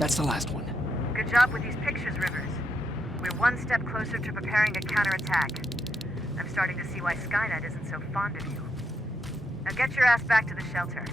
That's the last one. Good job with these pictures, Rivers. We're one step closer to preparing a counterattack. I'm starting to see why Skynet isn't so fond of you. Now get your ass back to the shelter.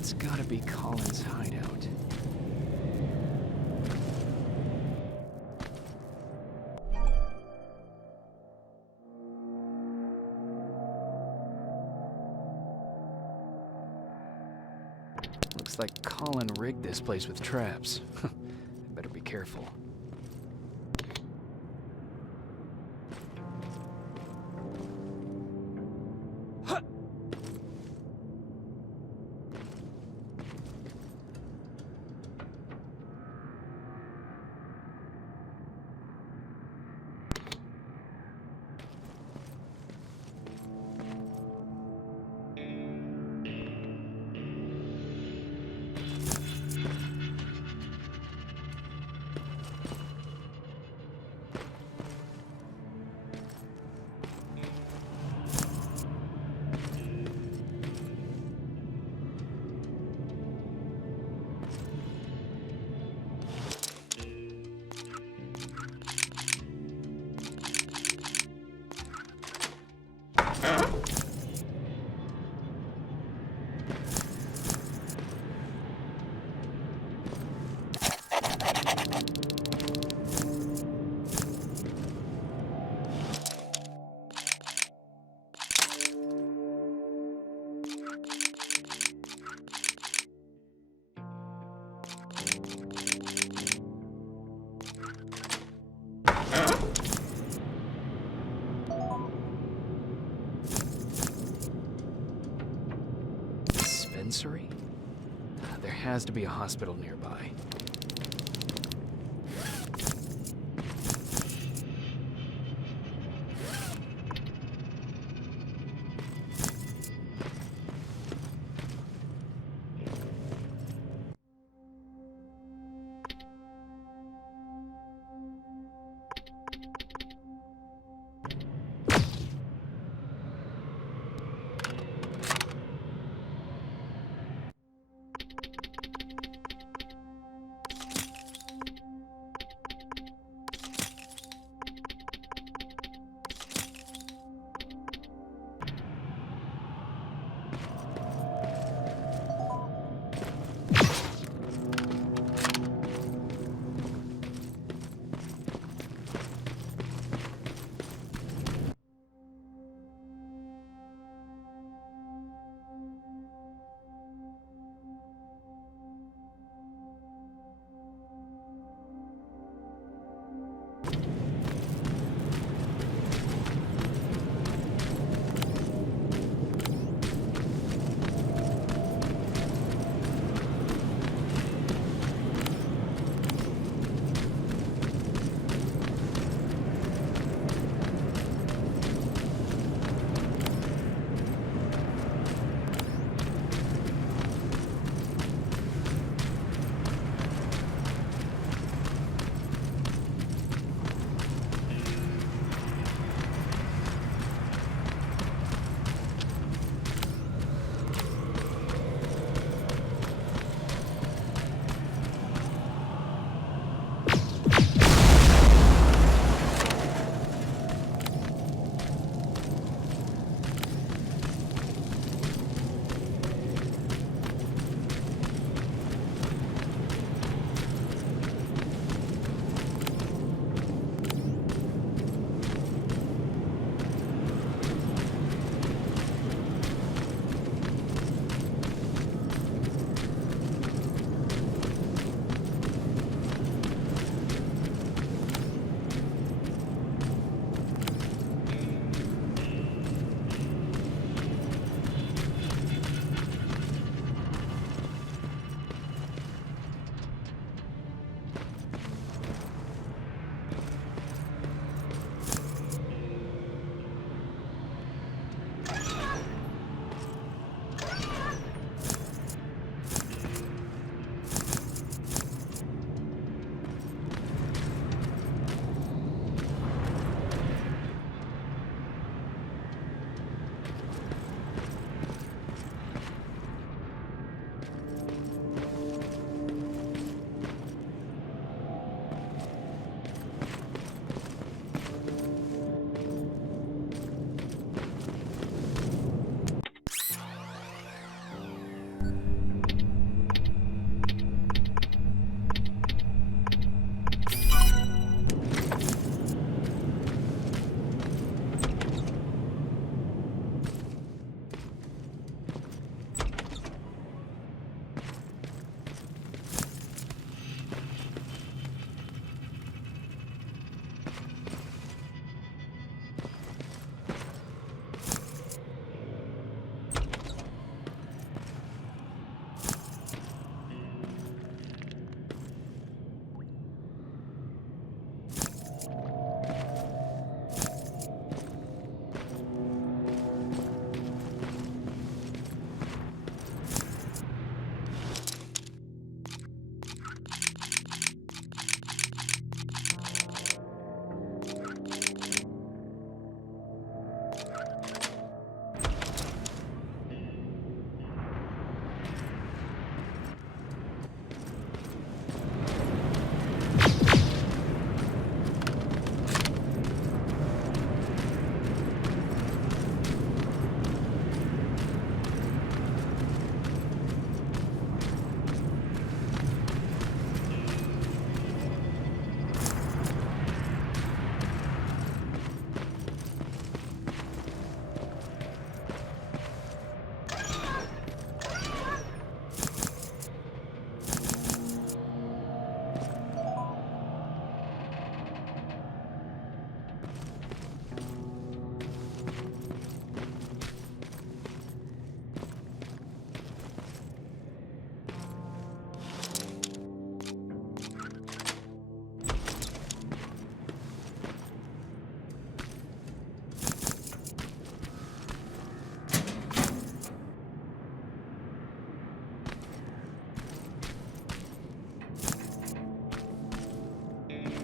That's gotta be Colin's hideout. Looks like Colin rigged this place with traps. Better be careful. Dispensary? There has to be a hospital nearby.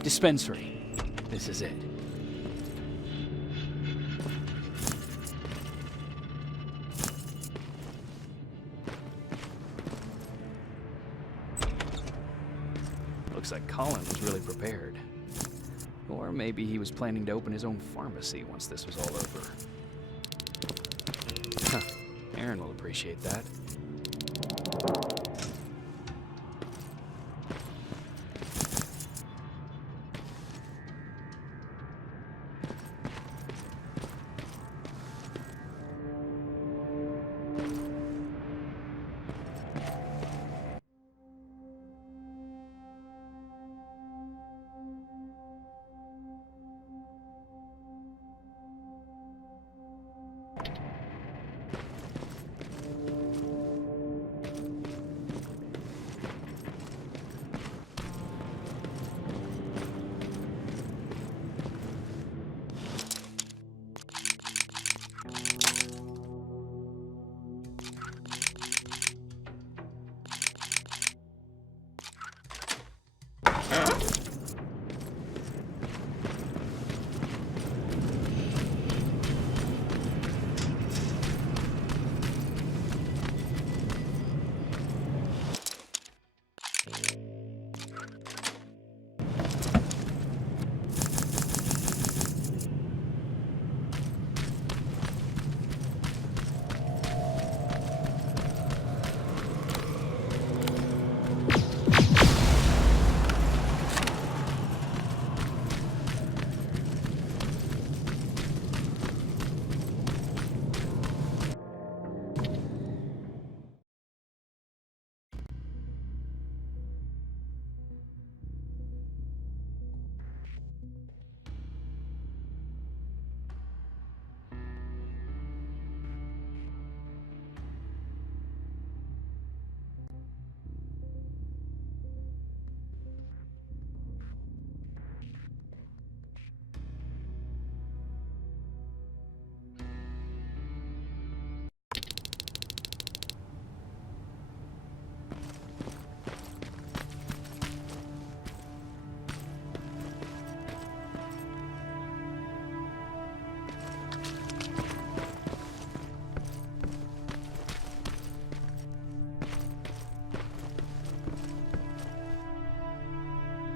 Dispensary. This is it. Looks like Colin was really prepared. Or maybe he was planning to open his own pharmacy once this was all over. Huh. Aaron will appreciate that.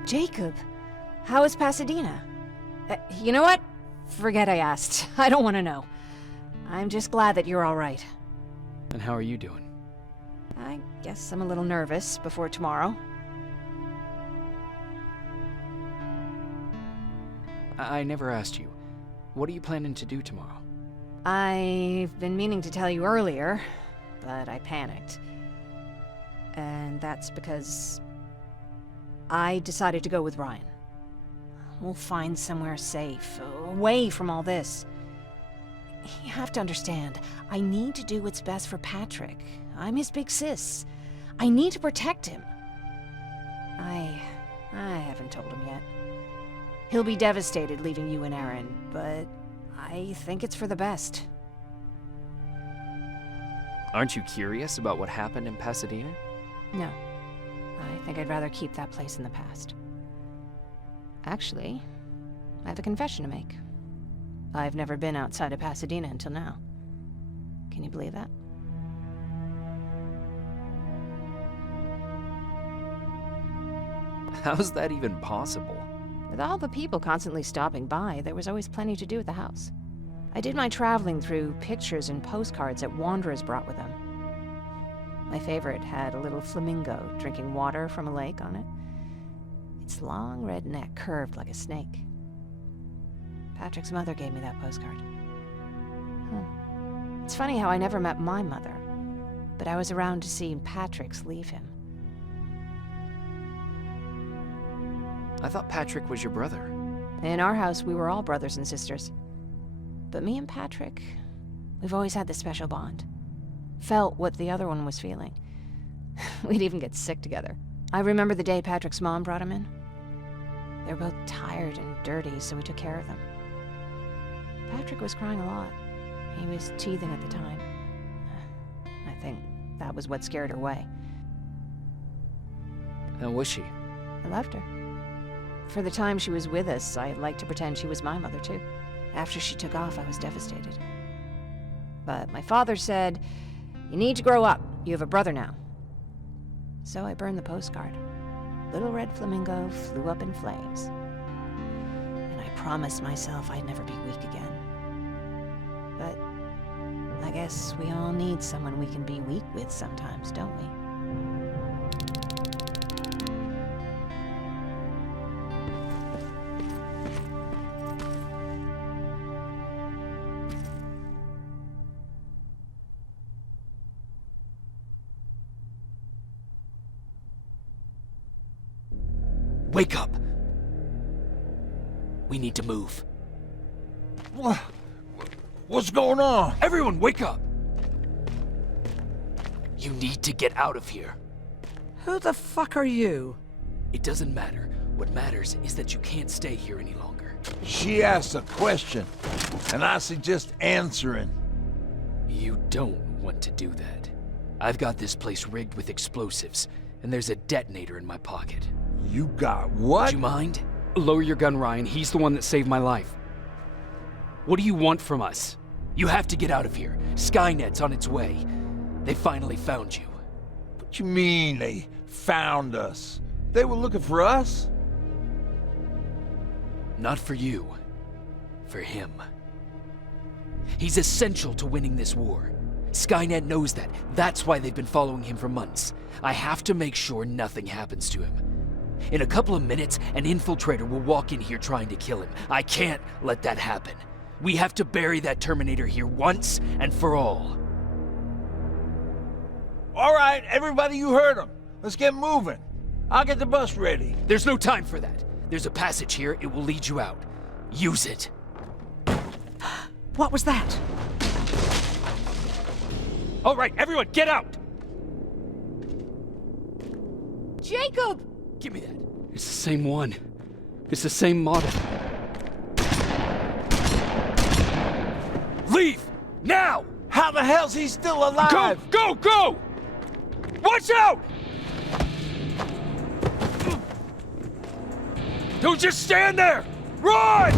Jacob, how is Pasadena? You know what? Forget I asked. I don't want to know. I'm just glad that you're all right. And how are you doing? I guess I'm a little nervous before tomorrow. I never asked you. What are you planning to do tomorrow? I've been meaning to tell you earlier, but I panicked. And that's because I decided to go with Ryan. We'll find somewhere safe, away from all this. You have to understand, I need to do what's best for Patrick. I'm his big sis. I need to protect him. I haven't told him yet. He'll be devastated leaving you and Aaron, but I think it's for the best. Aren't you curious about what happened in Pasadena? No. I think I'd rather keep that place in the past. Actually, I have a confession to make. I've never been outside of Pasadena until now. Can you believe that? How's that even possible? With all the people constantly stopping by, there was always plenty to do at the house. I did my traveling through pictures and postcards that wanderers brought with them. My favorite had a little flamingo drinking water from a lake on it. Its long red neck curved like a snake. Patrick's mother gave me that postcard. It's funny how I never met my mother, but I was around to see Patrick's leave him. I thought Patrick was your brother. In our house, we were all brothers and sisters. But me and Patrick, we've always had this special bond. Felt what the other one was feeling. We'd even get sick together. I remember the day Patrick's mom brought him in. They were both tired and dirty, so we took care of them. Patrick was crying a lot. He was teething at the time. I think that was what scared her away. How was she? I loved her. For the time she was with us, I like to pretend she was my mother, too. After she took off, I was devastated. But my father said, "You need to grow up. You have a brother now." So I burned the postcard. Little red flamingo flew up in flames. And I promised myself I'd never be weak again. But I guess we all need someone we can be weak with sometimes, don't we? Wake up! We need to move. What's going on? Everyone, wake up! You need to get out of here. Who the fuck are you? It doesn't matter. What matters is that you can't stay here any longer. She asked a question, and I suggest answering. You don't want to do that. I've got this place rigged with explosives, and there's a detonator in my pocket. You got what? Would you mind? Lower your gun, Ryan. He's the one that saved my life. What do you want from us? You have to get out of here. Skynet's on its way. They finally found you. What you mean they found us? They were looking for us? Not for you. For him. He's essential to winning this war. Skynet knows that. That's why they've been following him for months. I have to make sure nothing happens to him. In a couple of minutes, an infiltrator will walk in here trying to kill him. I can't let that happen. We have to bury that Terminator here once and for all. All right, everybody, you heard him. Let's get moving. I'll get the bus ready. There's no time for that. There's a passage here. It will lead you out. Use it. What was that? All right, everyone, get out! Jacob! Give me that. It's the same one. It's the same model. Leave! Now! How the hell's he still alive? Go! Go! Watch out! Don't just stand there! Run!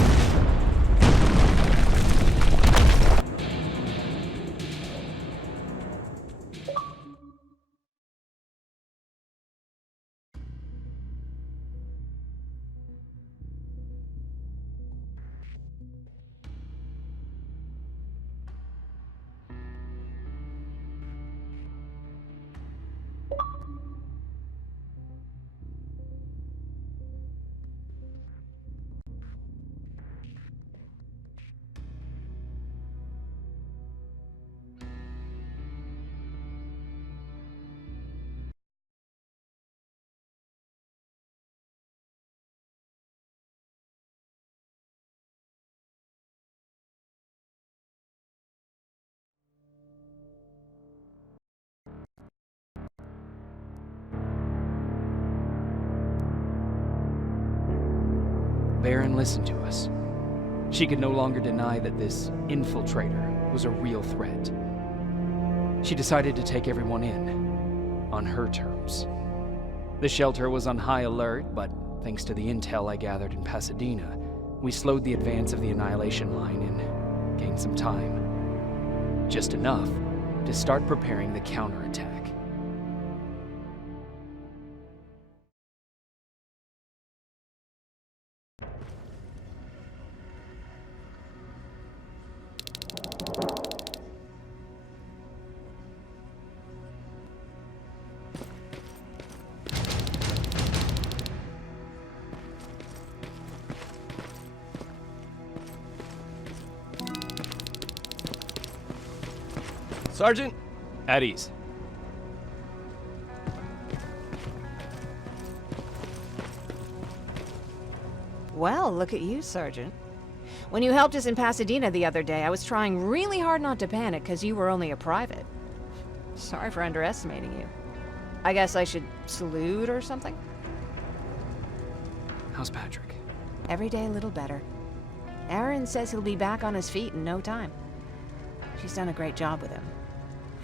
Baron listened to us. She could no longer deny that this infiltrator was a real threat. She decided to take everyone in, on her terms. The shelter was on high alert, but thanks to the intel I gathered in Pasadena, we slowed the advance of the Annihilation Line and gained some time. Just enough to start preparing the counterattack. Sergeant? At ease. Well, look at you, Sergeant. When you helped us in Pasadena the other day, I was trying really hard not to panic because you were only a private. Sorry for underestimating you. I guess I should salute or something? How's Patrick? Every day a little better. Aaron says he'll be back on his feet in no time. She's done a great job with him.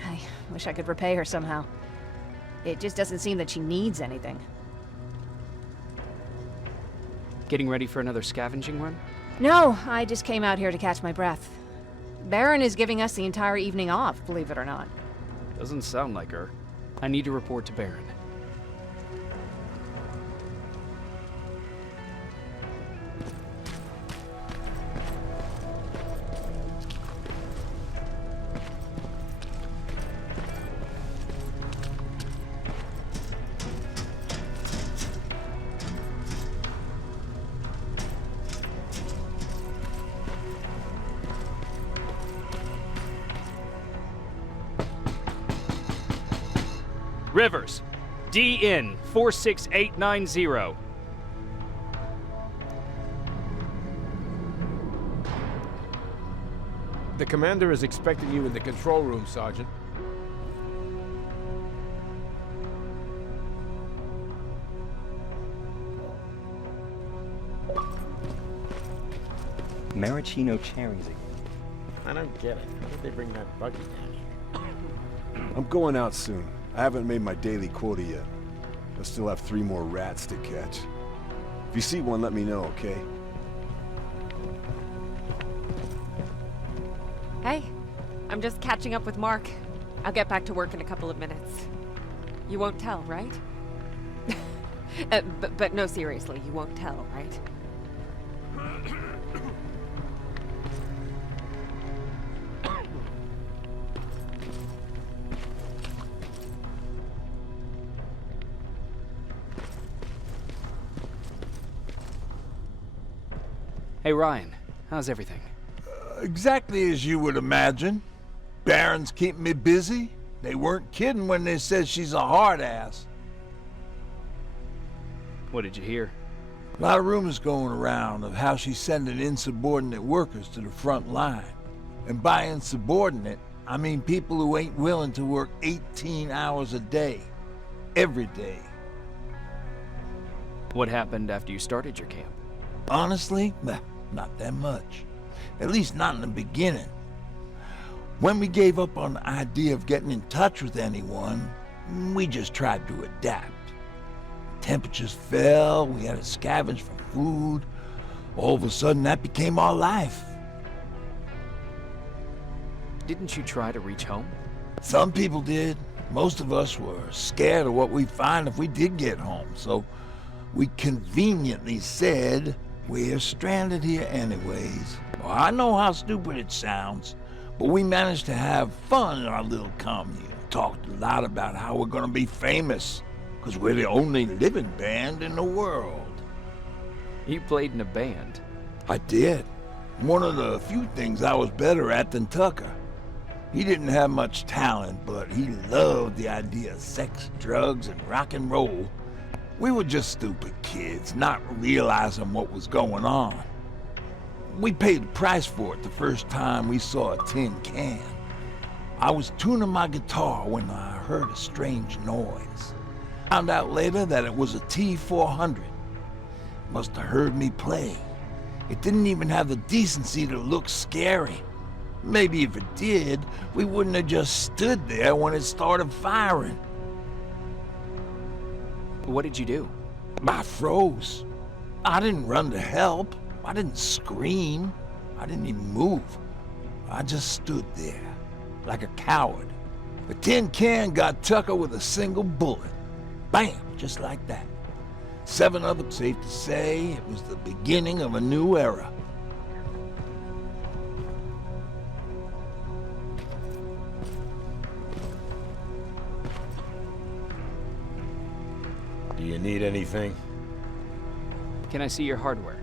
I wish I could repay her somehow. It just doesn't seem that she needs anything. Getting ready for another scavenging run? No, I just came out here to catch my breath. Baron is giving us the entire evening off, believe it or not. Doesn't sound like her. I need to report to Baron. Rivers, DN 46890. The commander is expecting you in the control room, Sergeant. Maraschino cherries again. I don't get it. How did they bring that buggy down here? I'm going out soon. I haven't made my daily quota yet. I still have 3 more rats to catch. If you see one, let me know, okay? Hey, I'm just catching up with Mark. I'll get back to work in a couple of minutes. You won't tell, right? But no, seriously, you won't tell, right? Hey Ryan, how's everything? Exactly as you would imagine. Baron's keeping me busy. They weren't kidding when they said she's a hard ass. What did you hear? A lot of rumors going around of how she's sending insubordinate workers to the front line. And by insubordinate, I mean people who ain't willing to work 18 hours a day. Every day. What happened after you started your camp? Honestly, not that much. At least not in the beginning. When we gave up on the idea of getting in touch with anyone, we just tried to adapt. Temperatures fell, we had to scavenge for food. All of a sudden, that became our life. Didn't you try to reach home? Some people did. Most of us were scared of what we'd find if we did get home, so we conveniently said, we're stranded here anyways. Well, I know how stupid it sounds, but we managed to have fun in our little commune. Talked a lot about how we're gonna be famous, because we're the only living band in the world. You played in a band. I did. One of the few things I was better at than Tucker. He didn't have much talent, but he loved the idea of sex, drugs, and rock and roll. We were just stupid kids, not realizing what was going on. We paid the price for it the first time we saw a tin can. I was tuning my guitar when I heard a strange noise. Found out later that it was a T-400. Must have heard me play. It didn't even have the decency to look scary. Maybe if it did, we wouldn't have just stood there when it started firing. What did you do? I froze. I didn't run to help. I didn't scream. I didn't even move. I just stood there, like a coward. The tin can got Tucker with a single bullet. Bam, just like that. 7 others, safe to say, it was the beginning of a new era. Do you need anything? Can I see your hardware?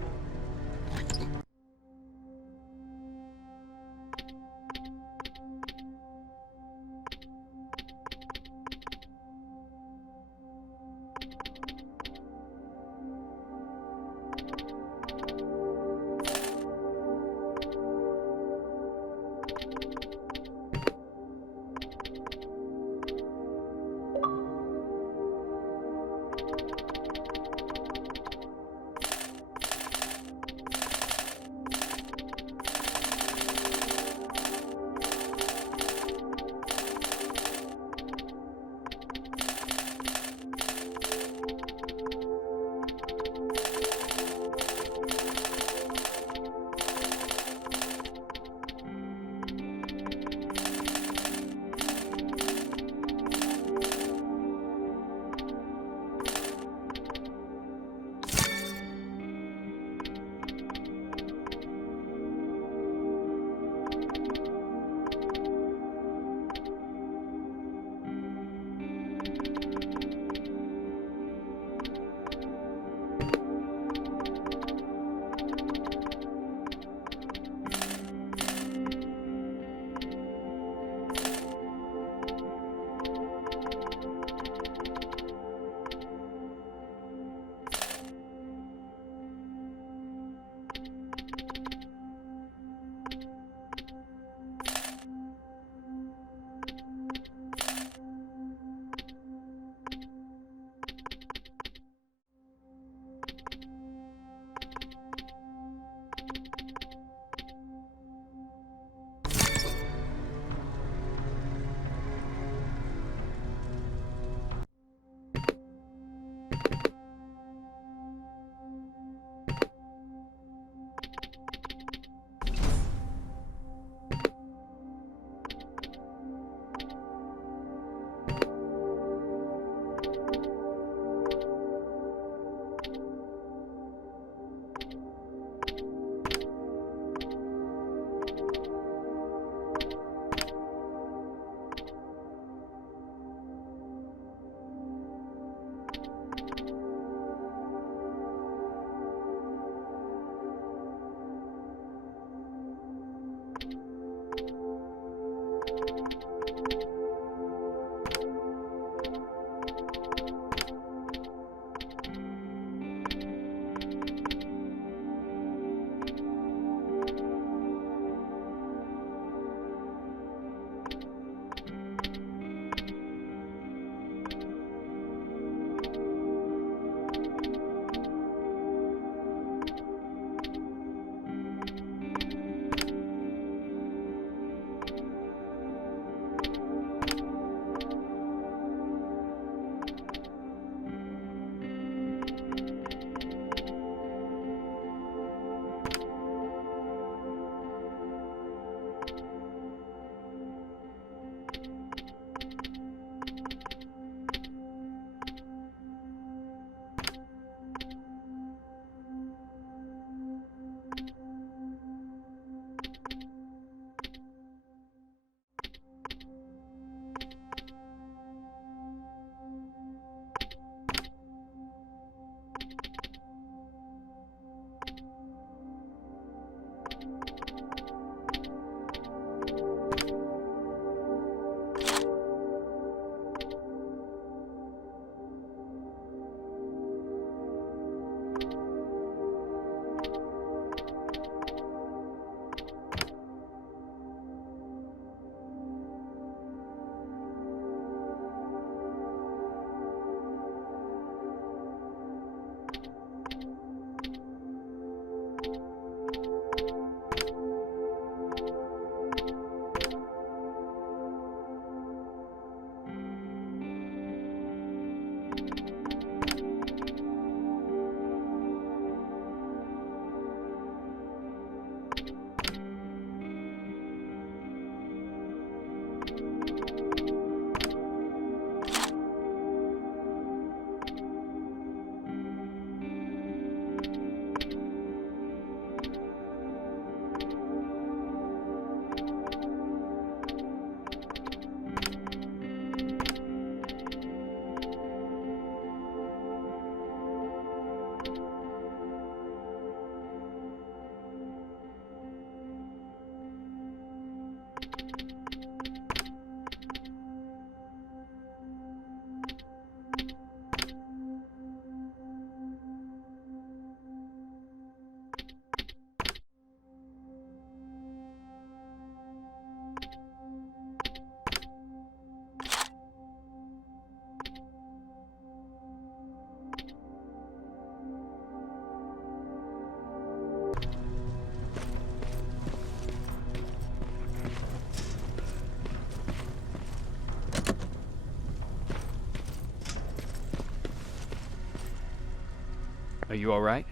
Are you alright?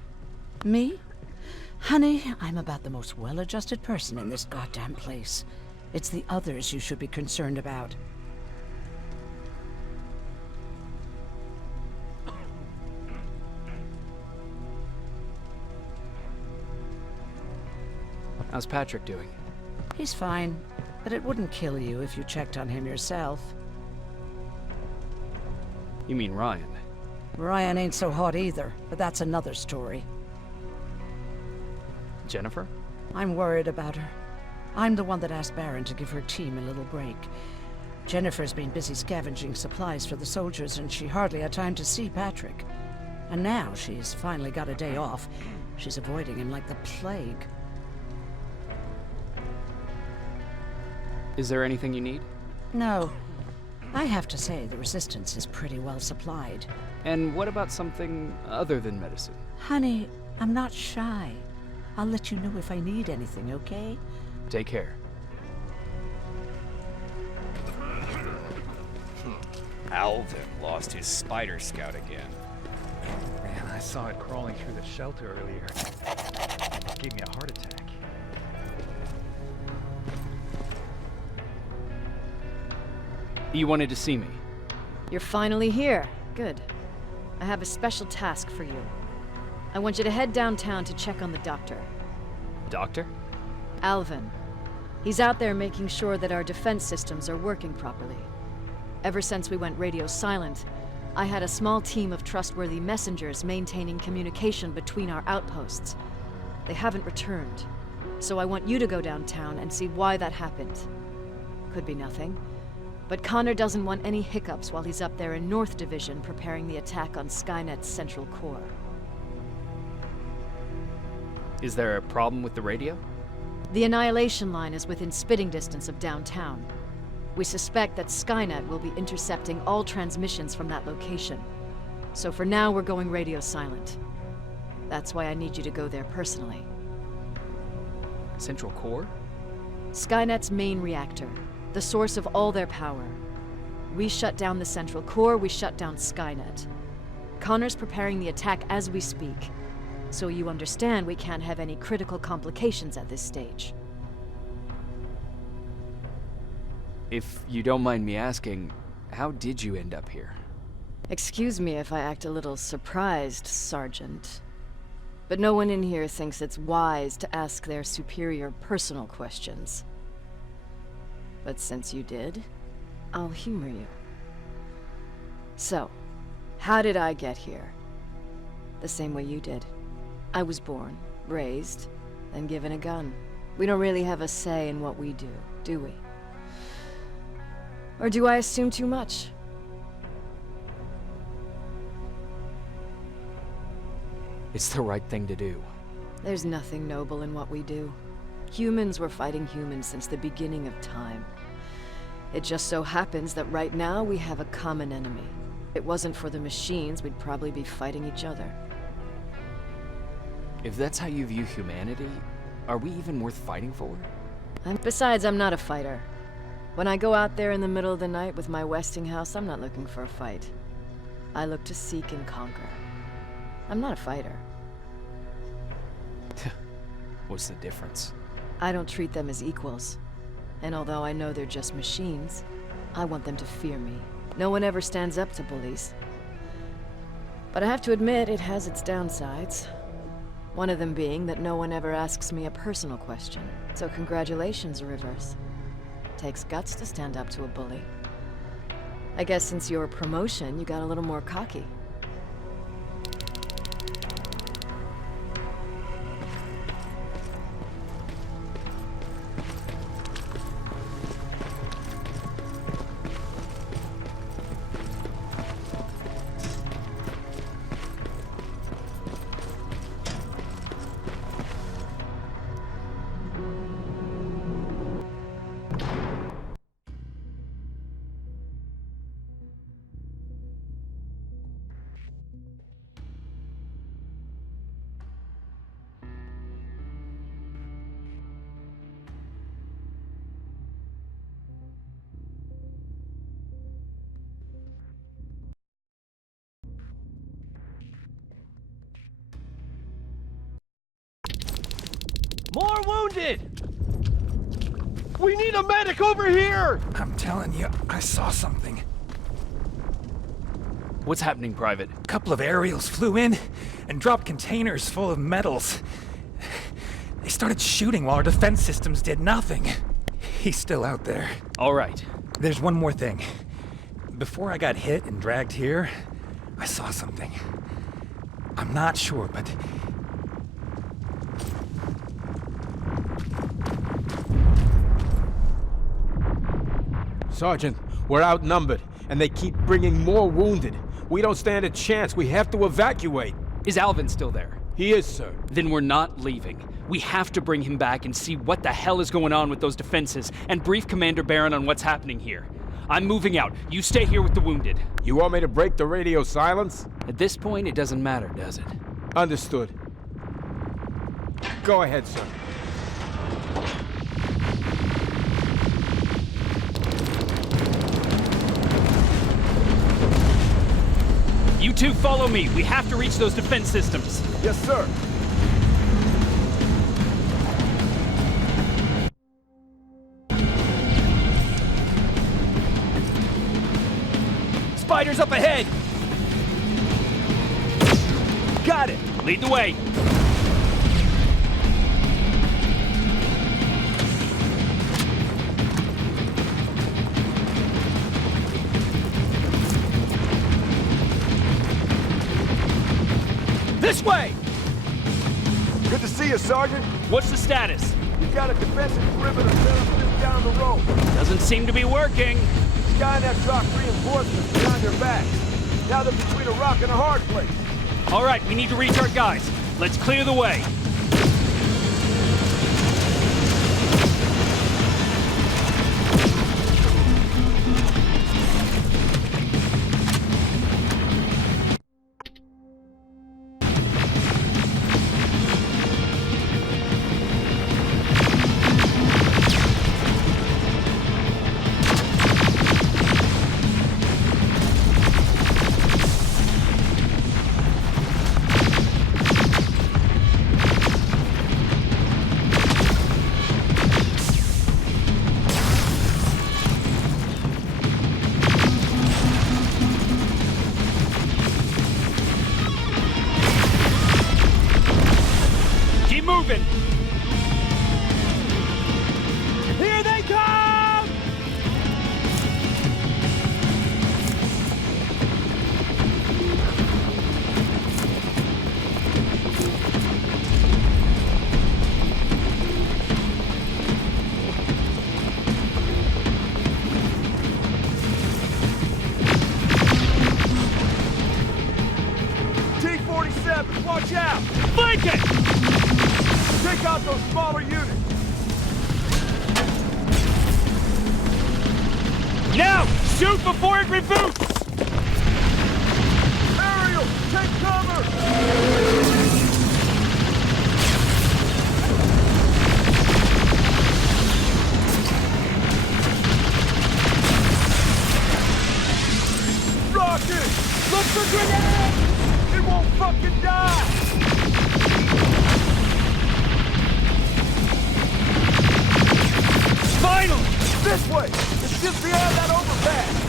Me? Honey, I'm about the most well-adjusted person in this goddamn place. It's the others you should be concerned about. How's Patrick doing? He's fine, but it wouldn't kill you if you checked on him yourself. You mean Ryan? Ryan ain't so hot either, but that's another story. Jennifer? I'm worried about her. I'm the one that asked Baron to give her team a little break. Jennifer's been busy scavenging supplies for the soldiers, and she hardly had time to see Patrick. And now she's finally got a day off. She's avoiding him like the plague. Is there anything you need? No. I have to say, the Resistance is pretty well supplied. And what about something other than medicine? Honey, I'm not shy. I'll let you know if I need anything, okay? Take care. Alvin lost his spider scout again. Man, I saw it crawling through the shelter earlier. It gave me a heart attack. You wanted to see me? You're finally here. Good. I have a special task for you. I want you to head downtown to check on the doctor. Doctor? Alvin. He's out there making sure that our defense systems are working properly. Ever since we went radio silent, I had a small team of trustworthy messengers maintaining communication between our outposts. They haven't returned, so I want you to go downtown and see why that happened. Could be nothing, but Connor doesn't want any hiccups while he's up there in North Division preparing the attack on Skynet's central core. Is there a problem with the radio? The Annihilation Line is within spitting distance of downtown. We suspect that Skynet will be intercepting all transmissions from that location. So for now, we're going radio silent. That's why I need you to go there personally. Central core? Skynet's main reactor, the source of all their power. We shut down the central core, we shut down Skynet. Connor's preparing the attack as we speak. So you understand we can't have any critical complications at this stage. If you don't mind me asking, how did you end up here? Excuse me if I act a little surprised, Sergeant. But no one in here thinks it's wise to ask their superior personal questions. But since you did, I'll humor you. So, how did I get here? The same way you did. I was born, raised, and given a gun. We don't really have a say in what we do we? Or do I assume too much? It's the right thing to do. There's nothing noble in what we do. Humans were fighting humans since the beginning of time. It just so happens that right now we have a common enemy. If it wasn't for the machines, we'd probably be fighting each other. If that's how you view humanity, are we even worth fighting for? Besides, I'm not a fighter. When I go out there in the middle of the night with my Westinghouse, I'm not looking for a fight. I look to seek and conquer. I'm not a fighter. What's the difference? I don't treat them as equals. And although I know they're just machines, I want them to fear me. No one ever stands up to bullies. But I have to admit, it has its downsides. One of them being that no one ever asks me a personal question. So congratulations, Rivers. Takes guts to stand up to a bully. I guess since your promotion, you got a little more cocky. wounded! We need a medic over here! I'm telling you, I saw something. What's happening, Private? A couple of aerials flew in and dropped containers full of metals. They started shooting while our defense systems did nothing. He's still out there. All right. There's one more thing. Before I got hit and dragged here, I saw something. I'm not sure, but... Sergeant, we're outnumbered, and they keep bringing more wounded. We don't stand a chance. We have to evacuate. Is Alvin still there? He is, sir. Then we're not leaving. We have to bring him back and see what the hell is going on with those defenses, and brief Commander Barron on what's happening here. I'm moving out. You stay here with the wounded. You want me to break the radio silence? At this point, it doesn't matter, does it? Understood. Go ahead, sir. You two follow me. We have to reach those defense systems. Yes, sir. Spiders up ahead! Got it! Lead the way! This way! Good to see you, Sergeant. What's the status? You got a defensive perimeter set up just down the road. Doesn't seem to be working. Skynet dropped reinforcements behind their backs. Now they're between a rock and a hard place. All right, we need to reach our guys. Let's clear the way. Moving! Here they come! T-47, watch out! Flank it! Take out those smaller units! Now! Shoot before it reboots! Ariel, take cover! Rocket! Look for grenades! It won't fucking die! Finally! This way! It's just beyond that overpass!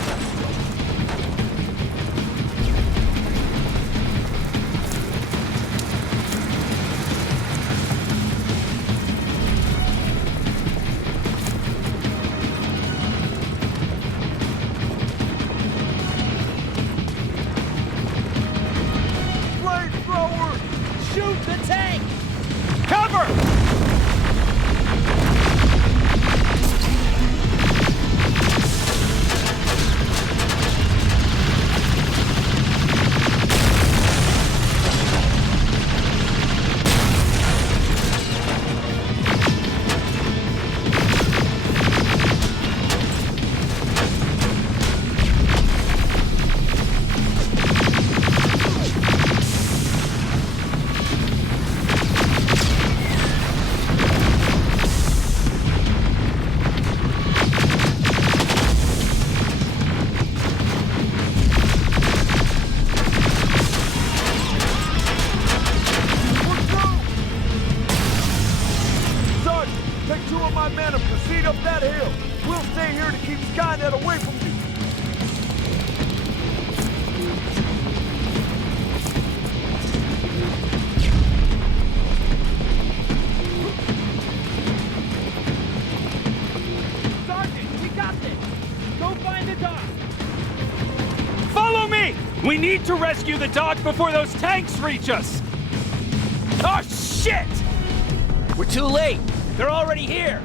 Flamethrower! Shoot the tank! Cover! Hale, we'll stay here to keep Skynet away from you. Sergeant, we got this! Go find the dock! Follow me! We need to rescue the dock before those tanks reach us! Oh, shit! We're too late! They're already here!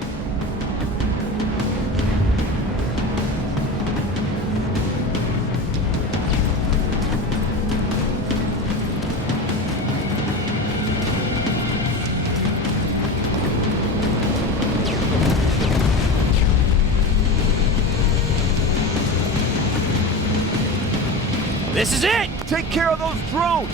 This is it! Take care of those drones!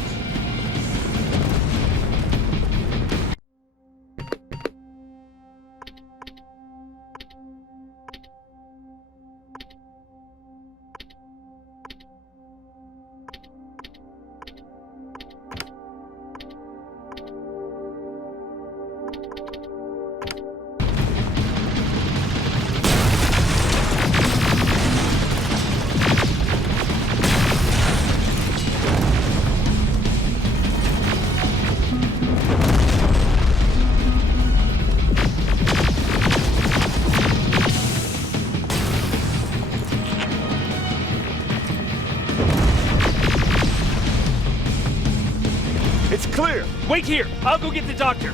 It's clear! Wait here! I'll go get the doctor!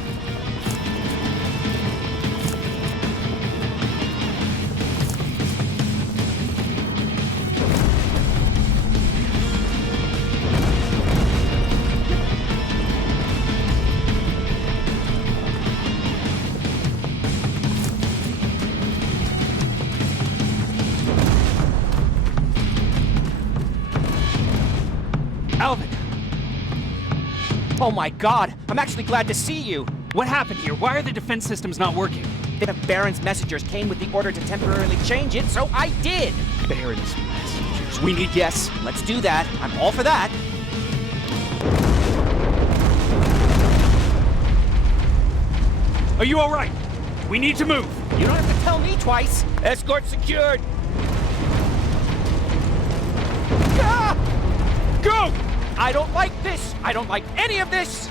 Alvin! Oh my god, I'm actually glad to see you! What happened here? Why are the defense systems not working? The Baron's messengers came with the order to temporarily change it, so I did! Baron's messengers. We need... Yes, let's do that. I'm all for that. Are you alright? We need to move! You don't have to tell me twice! Escort secured! Ah! Go! I don't like this! I don't like any of this!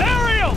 Ariel!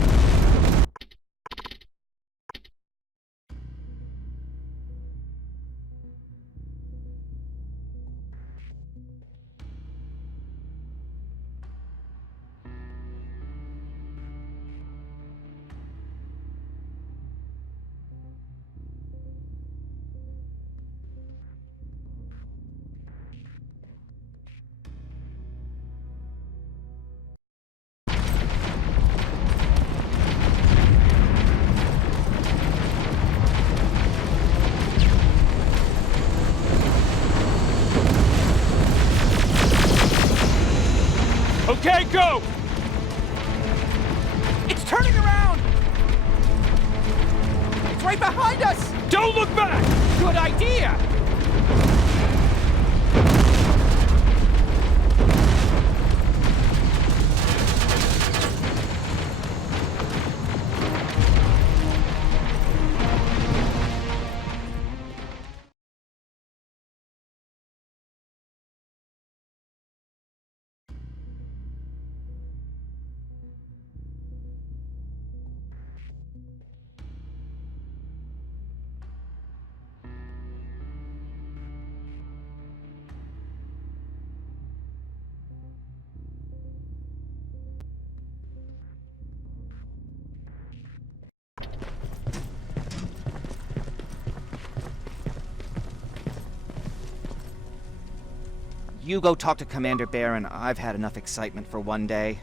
Okay, go! It's turning around! It's right behind us! Don't look back! Good idea! You go talk to Commander Baron. I've had enough excitement for one day.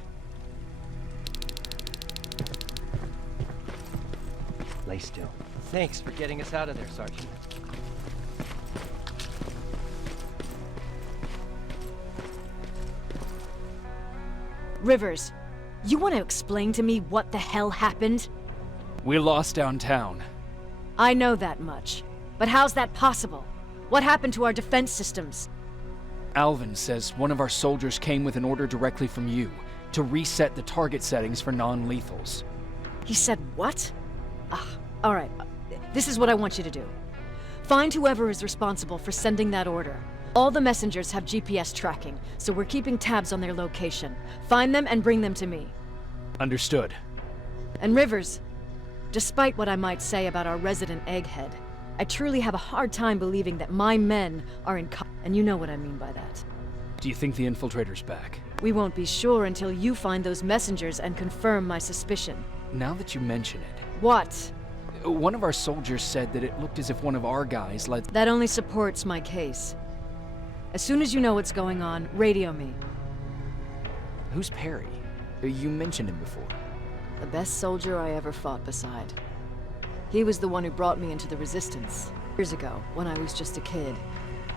Lay still. Thanks for getting us out of there, Sergeant. Rivers, you want to explain to me what the hell happened? We lost downtown. I know that much. But how's that possible? What happened to our defense systems? Alvin says one of our soldiers came with an order directly from you to reset the target settings for non-lethals. He said what? Alright. This is what I want you to do. Find whoever is responsible for sending that order. All the messengers have GPS tracking, so we're keeping tabs on their location. Find them and bring them to me. Understood. And Rivers, despite what I might say about our resident egghead, I truly have a hard time believing that my men are in and you know what I mean by that. Do you think the infiltrator's back? We won't be sure until you find those messengers and confirm my suspicion. Now that you mention it... What? One of our soldiers said that it looked as if one of our guys led... That only supports my case. As soon as you know what's going on, radio me. Who's Perry? You mentioned him before. The best soldier I ever fought beside. He was the one who brought me into the Resistance. Years ago, when I was just a kid,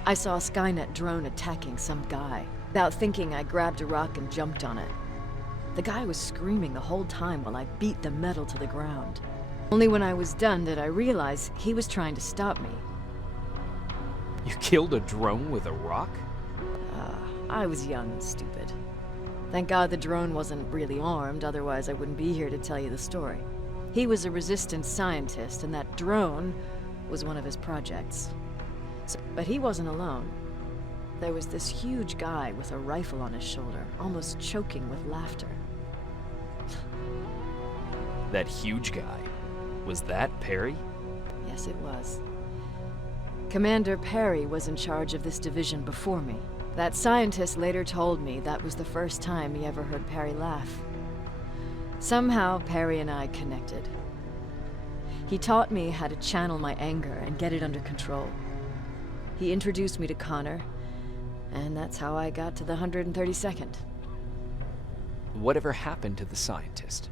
I saw a Skynet drone attacking some guy. Without thinking, I grabbed a rock and jumped on it. The guy was screaming the whole time while I beat the metal to the ground. Only when I was done did I realize he was trying to stop me. You killed a drone with a rock? I was young and stupid. Thank God the drone wasn't really armed, otherwise I wouldn't be here to tell you the story. He was a Resistance scientist, and that drone was one of his projects. But he wasn't alone. There was this huge guy with a rifle on his shoulder, almost choking with laughter. That huge guy? Was that Perry? Yes, it was. Commander Perry was in charge of this division before me. That scientist later told me that was the first time he ever heard Perry laugh. Somehow, Perry and I connected. He taught me how to channel my anger and get it under control. He introduced me to Connor, and that's how I got to the 132nd. Whatever happened to the scientist?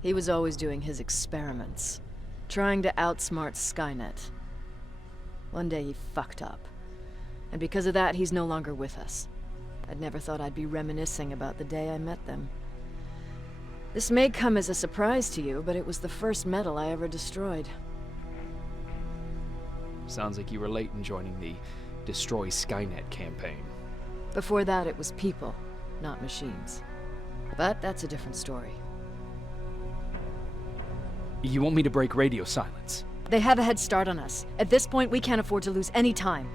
He was always doing his experiments, trying to outsmart Skynet. One day he fucked up, and because of that, he's no longer with us. I'd never thought I'd be reminiscing about the day I met them. This may come as a surprise to you, but it was the first metal I ever destroyed. Sounds like you were late in joining the Destroy Skynet campaign. Before that, it was people, not machines. But that's a different story. You want me to break radio silence? They have a head start on us. At this point, we can't afford to lose any time.